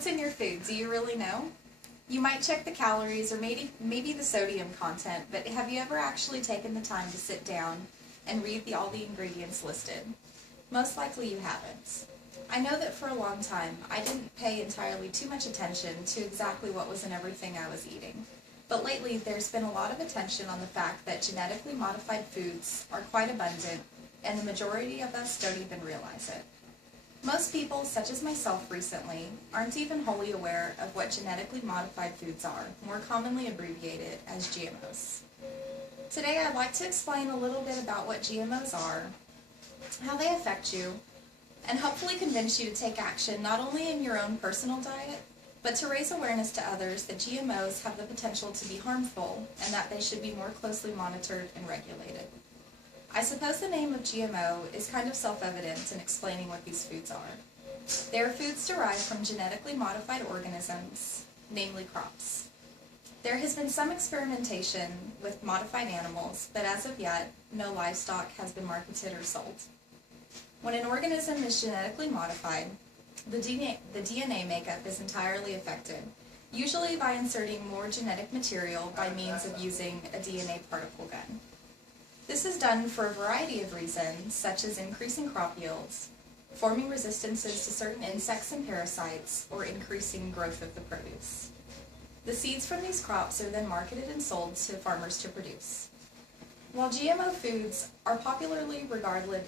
What's in your food? Do you really know? You might check the calories or maybe the sodium content, but have you ever actually taken the time to sit down and read all the ingredients listed? Most likely you haven't. I know that for a long time I didn't pay entirely too much attention to exactly what was in everything I was eating. But lately there's been a lot of attention on the fact that genetically modified foods are quite abundant, and the majority of us don't even realize it. Most people, such as myself recently, aren't even wholly aware of what genetically modified foods are, more commonly abbreviated as GMOs. Today I'd like to explain a little bit about what GMOs are, how they affect you, and hopefully convince you to take action not only in your own personal diet, but to raise awareness to others that GMOs have the potential to be harmful and that they should be more closely monitored and regulated. I suppose the name of GMO is kind of self-evident in explaining what these foods are. They are foods derived from genetically modified organisms, namely crops. There has been some experimentation with modified animals, but as of yet, no livestock has been marketed or sold. When an organism is genetically modified, the DNA makeup is entirely affected, usually by inserting more genetic material by means of using a DNA particle gun. This is done for a variety of reasons, such as increasing crop yields, forming resistances to certain insects and parasites, or increasing growth of the produce. The seeds from these crops are then marketed and sold to farmers to produce. While GMO foods are popularly regarded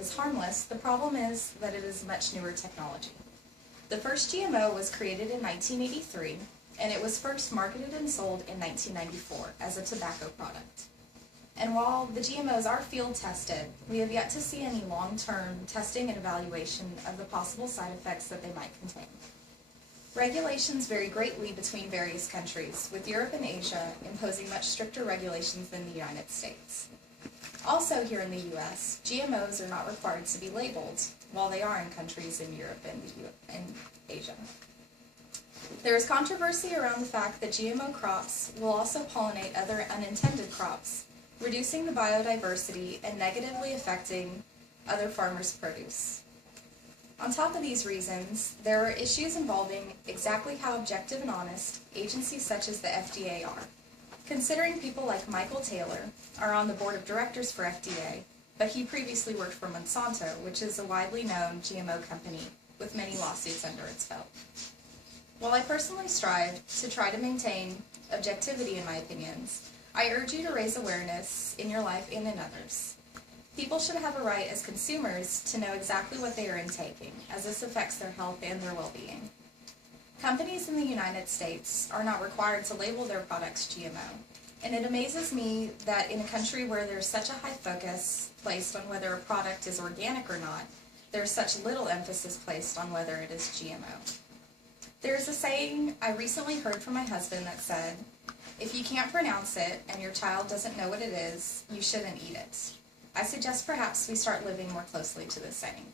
as harmless, the problem is that it is much newer technology. The first GMO was created in 1983, and it was first marketed and sold in 1994 as a tobacco product. And while the GMOs are field tested, we have yet to see any long-term testing and evaluation of the possible side effects that they might contain. Regulations vary greatly between various countries, with Europe and Asia imposing much stricter regulations than the United States. Also here in the US, GMOs are not required to be labeled, while they are in countries in Europe and Asia. There is controversy around the fact that GMO crops will also pollinate other unintended crops, reducing the biodiversity and negatively affecting other farmers' produce. On top of these reasons, there are issues involving exactly how objective and honest agencies such as the FDA are. Considering people like Michael Taylor are on the board of directors for FDA, but he previously worked for Monsanto, which is a widely known GMO company with many lawsuits under its belt. While I personally strive to try to maintain objectivity in my opinions, I urge you to raise awareness in your life and in others. People should have a right as consumers to know exactly what they are intaking, as this affects their health and their well-being. Companies in the United States are not required to label their products GMO, and it amazes me that in a country where there's such a high focus placed on whether a product is organic or not, there's such little emphasis placed on whether it is GMO. There's a saying I recently heard from my husband that said, "If you can't pronounce it and your child doesn't know what it is, you shouldn't eat it." I suggest perhaps we start living more closely to this saying.